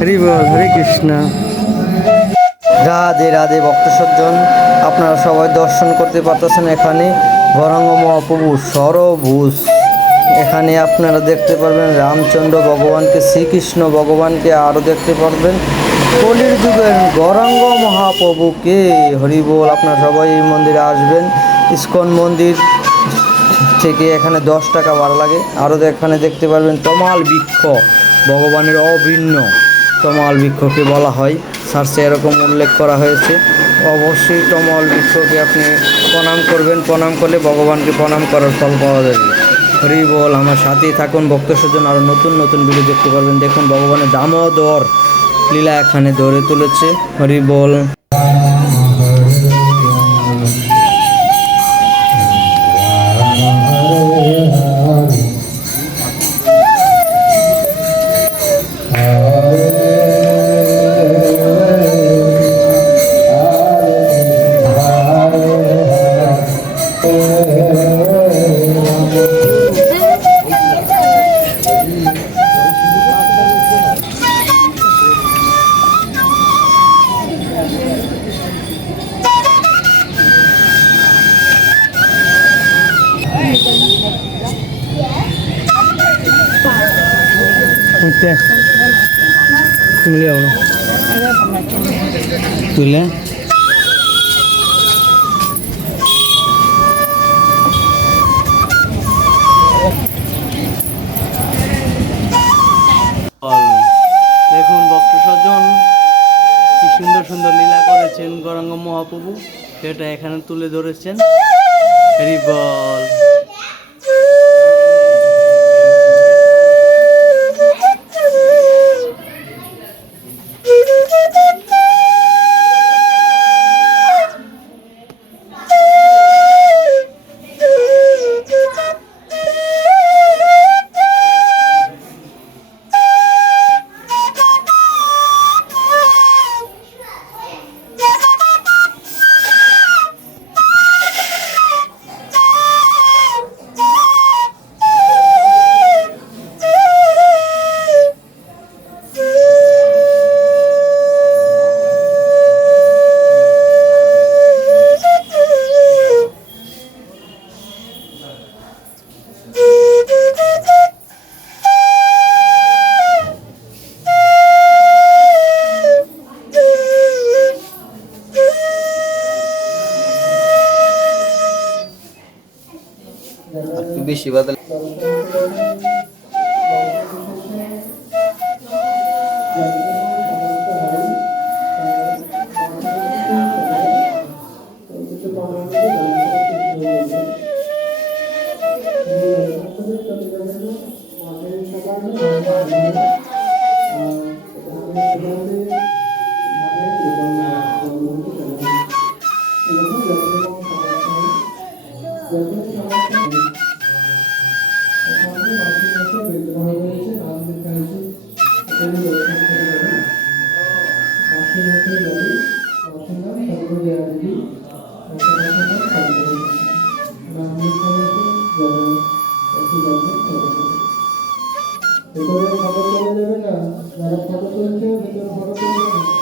হরি বল, হরে কৃষ্ণ। রাধে রাধে ভক্ত সজ্জন, আপনারা সবাই দর্শন করতে পারতেছেন এখানে গৌরাঙ্গ মহাপ্রভু সরভুজ। এখানে আপনারা দেখতে পারবেন রামচন্দ্র ভগবানকে, শ্রীকৃষ্ণ ভগবানকে, আরও দেখতে পারবেন কলির যুগের গৌরাঙ্গ মহাপ্রভুকে। হরি বল। আপনারা সবাই এই মন্দিরে আসবেন। ইস্কন মন্দির থেকে এখানে 10 টাকা ভাড়া লাগে। আরও এখানে দেখতে পারবেন তমাল বৃক্ষ, ভগবানের অভিন্ন তমাল বৃক্ষকে বলা হয়, সার্চে এরকম উল্লেখ করা হয়েছে। অবশ্যই তমাল বৃক্ষকে আপনি প্রণাম করবেন, প্রণাম করলে ভগবানকে প্রণাম করার ফল পাওয়া যাবে। হরি বল। আমার সাথেই থাকুন ভক্ত সজ্জন, আরও নতুন নতুন ভিডিও দেখতে পারবেন। দেখুন ভগবানের দামোদর লীলা এখানে ধরে তুলেছে। হরি বল। তুলে দেখুন ভক্ত সজ্জন, কি সুন্দর সুন্দর লীলা করেছেন গৌরাঙ্গ মহাপ্রভু, সেটা এখানে তুলে ধরেছেন। হরি বল। একটু বেশি বাদল ভেতরে ফটো তোলা যাবে না, যারা ফটো তুলছে ভেতরে ফটো তুলবে না।